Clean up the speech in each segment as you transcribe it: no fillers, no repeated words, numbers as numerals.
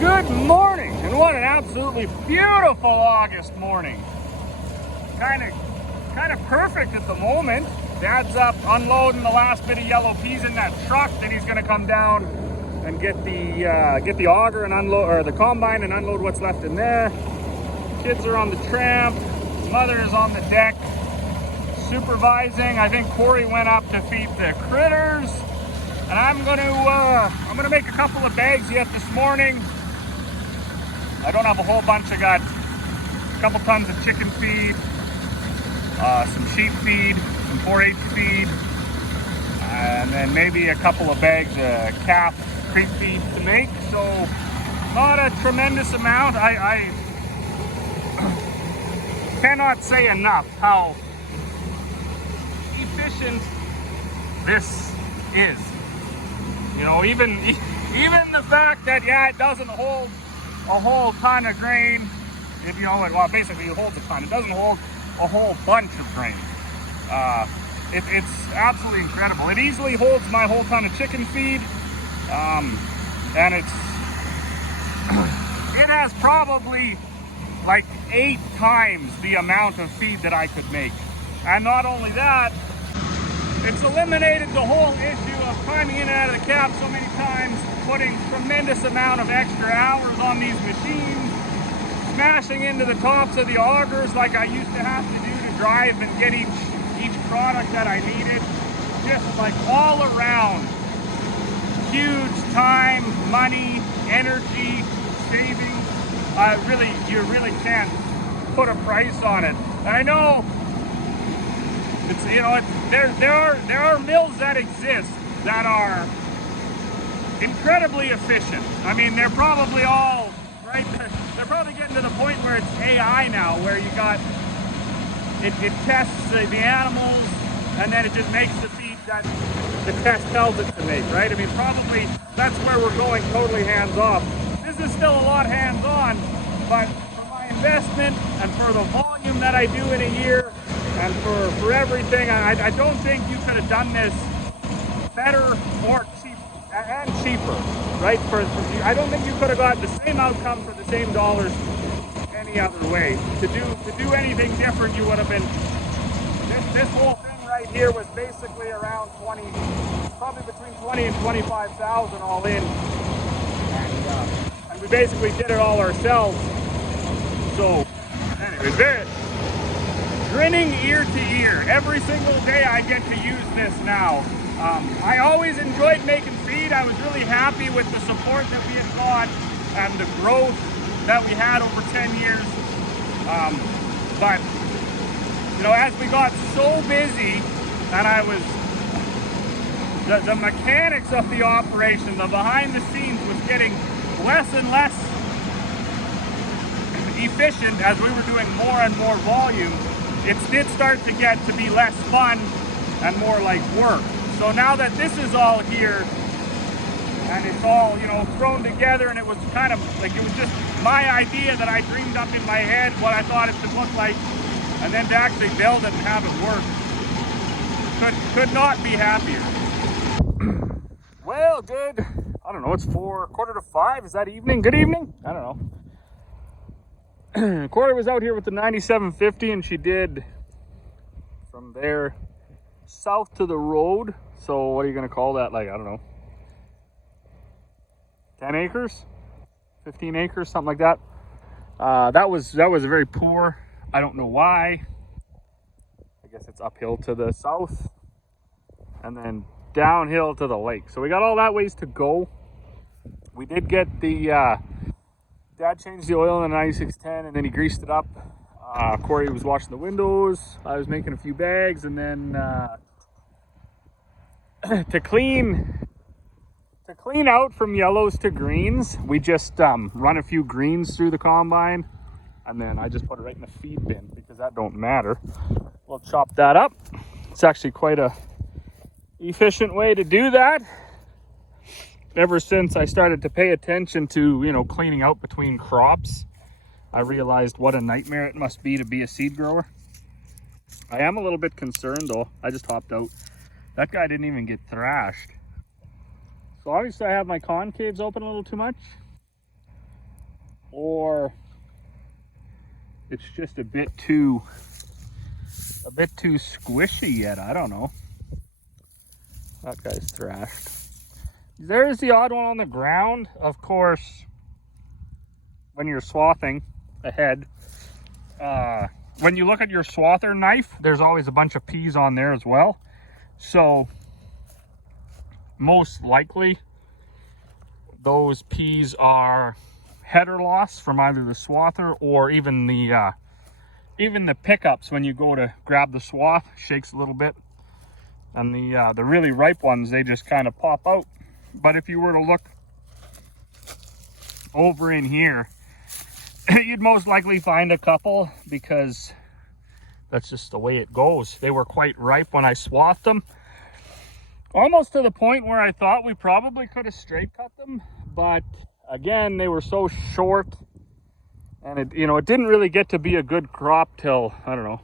Good morning, and what an absolutely beautiful August morning. Kind of perfect at the moment. Dad's up unloading the last bit of yellow peas in that truck. Then he's gonna come down and get the auger and unload, or the combine and unload what's left in there. Kids are on the tramp. Mother is on the deck supervising. I think Corey went up to feed the critters, and I'm gonna make a couple of bags yet this morning. I don't have a whole bunch. I got a couple tons of chicken feed, some sheep feed, some 4-H feed, and then maybe a couple of bags of calf creep feed to make. So not a tremendous amount. I cannot say enough how efficient this is. You know, even the fact that, yeah, it doesn't hold a whole ton of grain. Well, basically it holds a ton. It doesn't hold a whole bunch of grain. It's absolutely incredible. It easily holds my whole ton of chicken feed, and it has probably like 8 times the amount of feed that I could make. And not only that, it's eliminated the whole issue of climbing in and out of the cab so many times, putting tremendous amount of extra hours on these machines, smashing into the tops of the augers like I used to have to do to drive and get each product that I needed. Just like all around, huge time, money, energy savings. You really can't put a price on it. And I know there are mills that exist that are incredibly efficient. I mean, they're probably all right. They're probably getting to the point where it's AI now, where you got it tests the animals, and then it just makes the feed that the test tells it to make. Right? I mean, probably that's where we're going, totally hands off. This is still a lot hands on, but for my investment and for the volume that I do in a year, and for everything, I don't think you could have done this better or cheaper, right? I don't think you could have got the same outcome for the same dollars any other way. To do anything different, you would have been. This whole thing right here was basically around probably between 20 and 25,000 all in, and we basically did it all ourselves. So, anyway, grinning ear to ear. Every single day I get to use this now. I always enjoyed making feed. I was really happy with the support that we had got and the growth that we had over 10 years. But, as we got so busy and the mechanics of the operation, the behind the scenes was getting less and less efficient as we were doing more and more volume. It did start to get to be less fun and more like work. So now that this is all here and it's all, thrown together, and it was kind of like, it was just my idea that I dreamed up in my head what I thought it should look like, and then to actually build it and have it work, could not be happier. Well, good. I don't know, it's 4:45. Is that evening? Good evening? I don't know. Corey was out here with the 9750, and she did from there south to the road. So what are you going to call that? Like, I don't know, 10 acres, 15 acres, something like that. That was very poor. I don't know why. I guess it's uphill to the south and then downhill to the lake. So we got all that ways to go. We did get the Dad changed the oil in the 9610, and then he greased it up. Corey was washing the windows. I was making a few bags, and then to clean out from yellows to greens, we just run a few greens through the combine, and then I just put it right in the feed bin because that don't matter. We'll chop that up. It's actually quite a efficient way to do that. Ever since I started to pay attention to, cleaning out between crops, I realized what a nightmare it must be to be a seed grower. I am a little bit concerned though. I just hopped out. That guy didn't even get thrashed. So obviously I have my concaves open a little too much. or it's just a bit too squishy yet. I don't know. That guy's thrashed. There's the odd one on the ground. Of course, when you're swathing ahead, when you look at your swather knife, there's always a bunch of peas on there as well. So most likely those peas are header loss from either the swather or even the pickups. When you go to grab the swath, shakes a little bit, and the really ripe ones, they just kind of pop out. But if you were to look over in here, you'd most likely find a couple, because that's just the way it goes. They were quite ripe when I swathed them, almost to the point where I thought we probably could have straight cut them, but again, they were so short, and it didn't really get to be a good crop till, I don't know,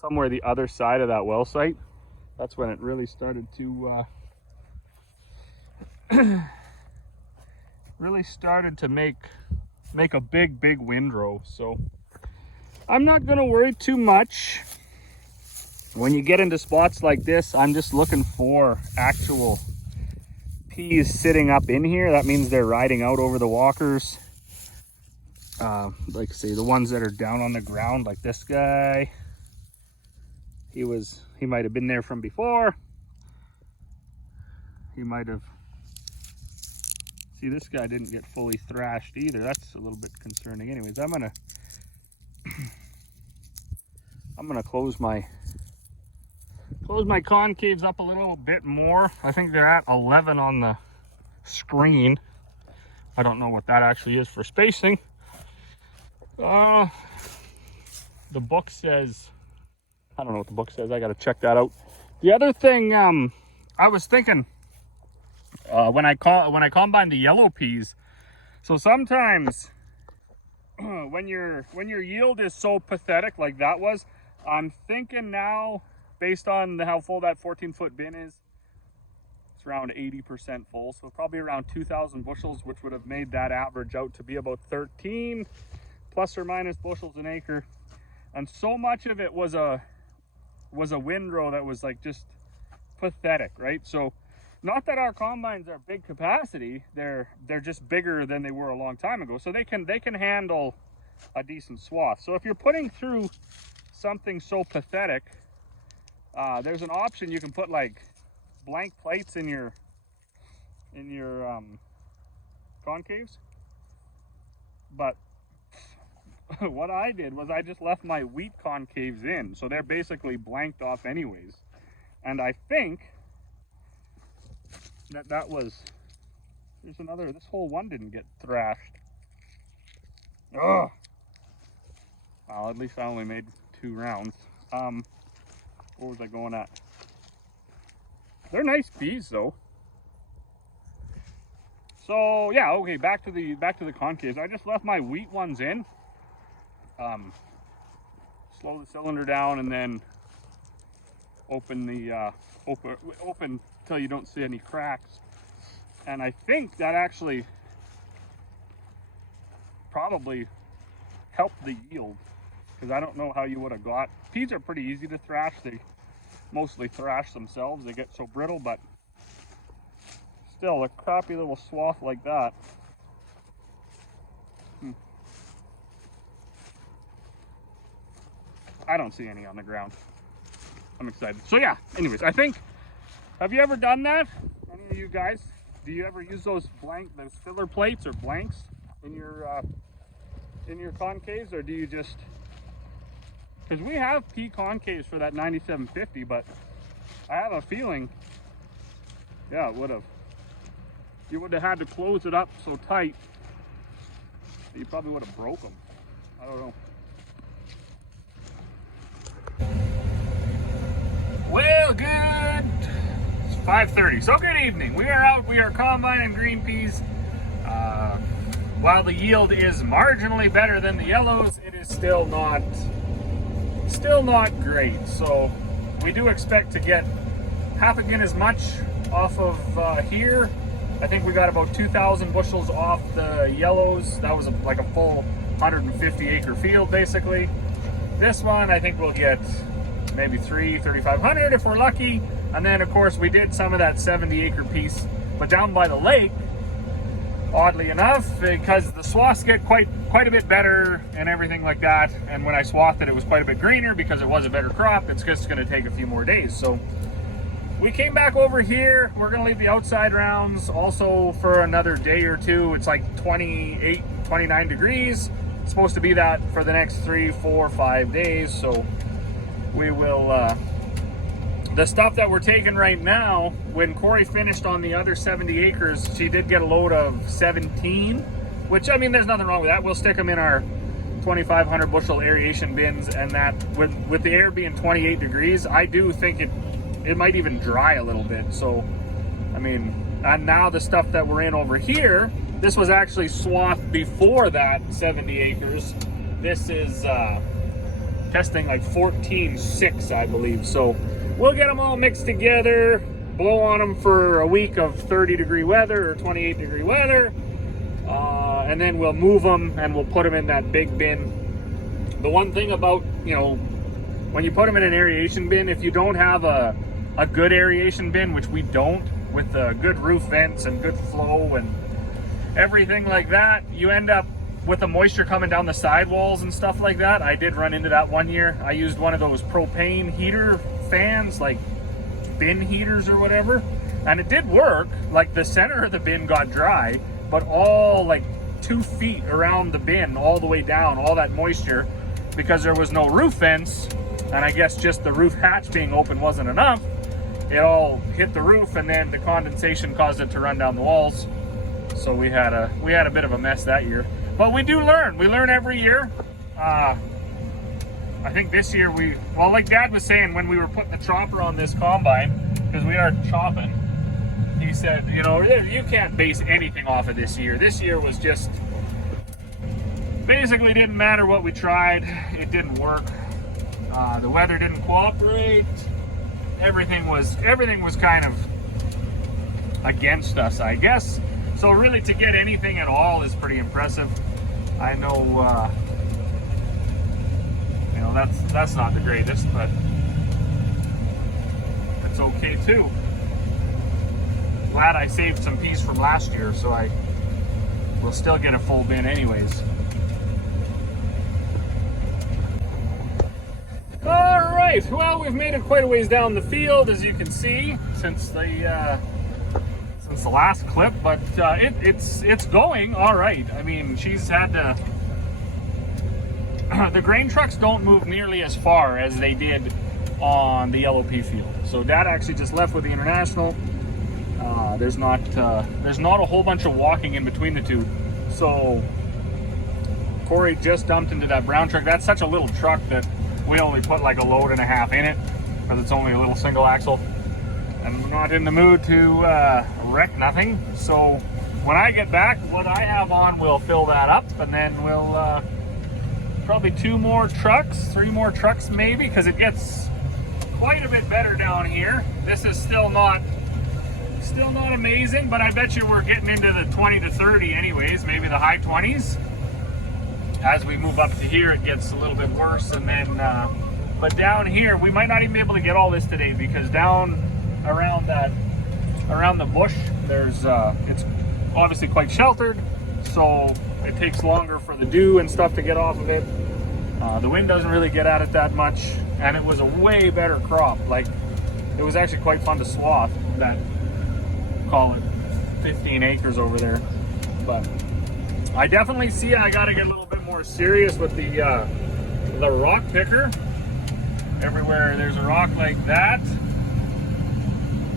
somewhere the other side of that well site. That's when it really started to make a big windrow. So I'm not gonna worry too much. When you get into spots like this, I'm just looking for actual peas sitting up in here. That means they're riding out over the walkers. Like say the ones that are down on the ground, like this guy. He might have been there from before. He might have. See, this guy didn't get fully thrashed either. That's a little bit concerning. Anyways, I'm gonna close my concaves up a little bit more. I think they're at 11 on the screen. I don't know what that actually is for spacing. The book says, I don't know what the book says. I gotta check that out. The other thing, I was thinking, when I combine the yellow peas, so sometimes when your yield is so pathetic like that was, I'm thinking now, based on how full that 14-foot bin is, it's around 80% full, so probably around 2,000 bushels, which would have made that average out to be about 13 plus or minus bushels an acre. And so much of it was a windrow that was like just pathetic, right? So not that our combines are big capacity, they're just bigger than they were a long time ago, so they can handle a decent swath. So if you're putting through something so pathetic, there's an option. You can put like blank plates in your concaves. But what I did was I just left my wheat concaves in, so they're basically blanked off anyways. And I think that was, there's another, this whole one didn't get thrashed. Ugh. Well, at least I only made 2 rounds. What was I going at? They're nice peas though. So yeah, okay, back to the concaves. I just left my wheat ones in. Slow the cylinder down and then open the open till you don't see any cracks. And I think that actually probably helped the yield, because I don't know how you would have got. Peas are pretty easy to thrash. They mostly thrash themselves. They get so brittle, but still a crappy little swath like that. I don't see any on the ground. I'm excited. So yeah, anyways, I think, have you ever done that? Any of you guys? Do you ever use those filler plates or blanks in your concaves, or do you just, because we have P concaves for that 9750, but I have a feeling, yeah, you would have had to close it up so tight that you probably would have broke them. I don't know. Well, good. It's 5:30, so good evening. We are out. We are combining green peas. While the yield is marginally better than the yellows, it is still not great. So we do expect to get half again as much off of here I think we got about 2,000 bushels off the yellows. That was like a full 150 acre field basically. This one I think we'll get maybe 3,500 if we're lucky. And then of course we did some of that 70 acre piece, but down by the lake, oddly enough, because the swaths get quite a bit better and everything like that. And when I swathed it, it was quite a bit greener because it was a better crop. It's just going to take a few more days. So we came back over here. We're going to leave the outside rounds also for another day or two. It's like 28, 29 degrees. It's supposed to be that for the next 3, 4, 5 days. So we will, the stuff that we're taking right now, when Corey finished on the other 70 acres, she did get a load of 17, which, I mean, there's nothing wrong with that. We'll stick them in our 2,500 bushel aeration bins, and that with the air being 28 degrees, I do think it might even dry a little bit. So, I mean, and now the stuff that we're in over here, this was actually swathed before that 70 acres. This is testing like 14.6, I believe. So we'll get them all mixed together, blow on them for a week of 30 degree weather or 28 degree weather, and then we'll move them and we'll put them in that big bin. The one thing about, you know, when you put them in an aeration bin, if you don't have a good aeration bin, which we don't, with good roof vents and good flow and everything like that, you end up with the moisture coming down the sidewalls and stuff like that. I did run into that one year. I used one of those propane heater fans, like bin heaters or whatever, and it did work. Like the center of the bin got dry, but all like 2 feet around the bin, all the way down, all that moisture, because there was no roof vents, and I guess just the roof hatch being open wasn't enough. It all hit the roof, and then the condensation caused it to run down the walls. So we had a bit of a mess that year. But we do learn. We learn every year. I think this year well, like Dad was saying when we were putting the chopper on this combine, because we are chopping, he said, you know, you can't base anything off of this year. This year was just, basically didn't matter what we tried. It didn't work. The weather didn't cooperate. Everything was kind of against us, I guess. So really, to get anything at all is pretty impressive. I know, you know, that's not the greatest, but it's okay too. Glad I saved some piece from last year, so I will still get a full bin anyways. All right, well, we've made it quite a ways down the field, as you can see, since the last clip, but it's going all right. I mean, she's had to, the grain trucks don't move nearly as far as they did on the yellow pea field. So Dad actually just left with the International. There's not a whole bunch of walking in between the two. So Corey just dumped into that brown truck. That's such a little truck that we only put like a load and a half in it, because it's only a little single axle. I'm not in the mood to wreck nothing. So when I get back, what I have on will fill that up, and then we'll probably 2 more trucks, 3 more trucks maybe, because it gets quite a bit better down here. This is still not amazing, but I bet you we're getting into the 20 to 30 anyways, maybe the high 20s. As we move up to here, it gets a little bit worse, and then but down here we might not even be able to get all this today, because down around the bush, there's it's obviously quite sheltered, so it takes longer for the dew and stuff to get off of it. The wind doesn't really get at it that much, and it was a way better crop. Like, it was actually quite fun to swath that, call it 15 acres over there. But I definitely see I got to get a little bit more serious with the rock picker. Everywhere there's a rock like that,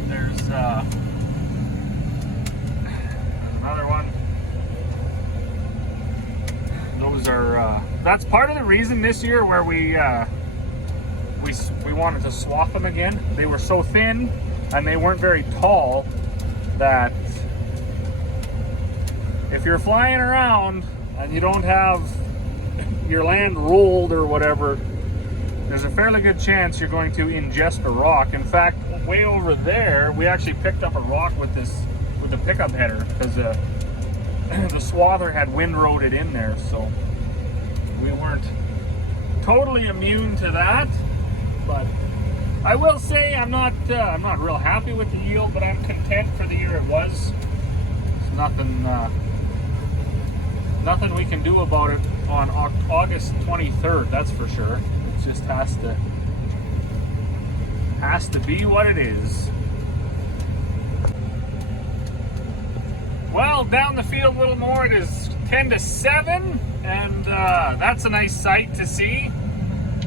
there's another one. Those are that's part of the reason this year where we wanted to swath them again. They were so thin and they weren't very tall that if you're flying around and you don't have your land rolled or whatever, there's a fairly good chance you're going to ingest a rock. In fact, way over there, we actually picked up a rock with the pickup header because the swather had windrowed in there, so we weren't totally immune to that. But I will say I'm not real happy with the yield, but I'm content for the year it was. There's nothing we can do about it on August 23rd, that's for sure. It just has to be what it is. Well, down the field a little more, it is 10 to 7, and that's a nice sight to see.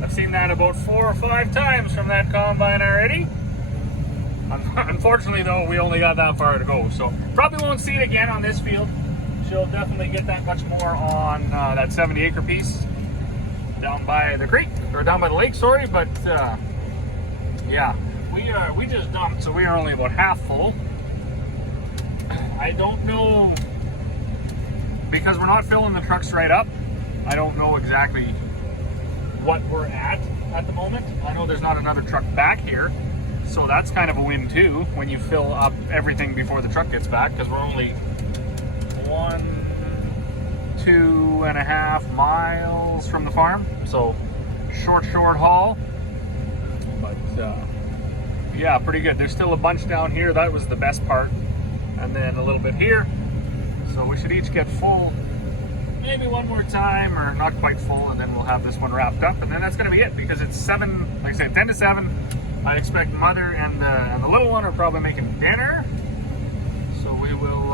I've seen that about 4 or 5 times from that combine already. Unfortunately, though, we only got that far to go, so probably won't see it again on this field. She'll definitely get that much more on that 70-acre piece down by the creek, or down by the lake, sorry. But yeah, we just dumped, so we are only about half full. I don't know, because we're not filling the trucks right up, I don't know exactly what we're at the moment. I know there's not another truck back here, so that's kind of a win too, when you fill up everything before the truck gets back, because we're only 2.5 miles from the farm, so short haul. But yeah, pretty good. There's still a bunch down here. That was the best part, and then a little bit here, so we should each get full maybe one more time, or not quite full, and then we'll have this one wrapped up, and then that's going to be it, because it's 7, like I said, 10 to 7. I expect Mother and the little one are probably making dinner, so we will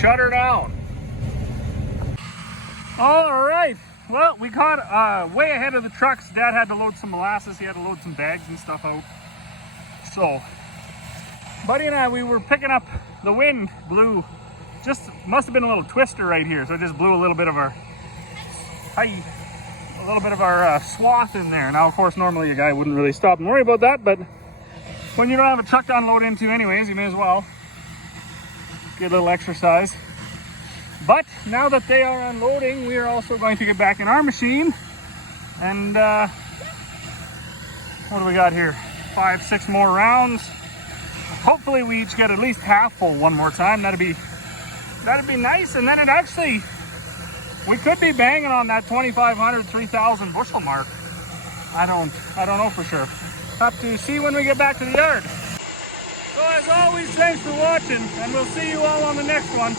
shut her down. All right, well, we got way ahead of the trucks. Dad had to load some molasses. He had to load some bags and stuff out. So Buddy and I, we were picking up, the wind blew, just must have been a little twister right here, so it just blew a little bit of our swath in there. Now, of course, normally a guy wouldn't really stop and worry about that, but when you don't have a truck to unload into anyways, you may as well get a little exercise. But now that they are unloading, we are also going to get back in our machine, and what do we got here? 5-6 more rounds. Hopefully we each get at least half full one more time. That'd be nice, and then it actually, we could be banging on that 2,500, 3,000 bushel mark. I don't know for sure. Have to see when we get back to the yard. So as always, thanks for watching, and we'll see you all on the next one.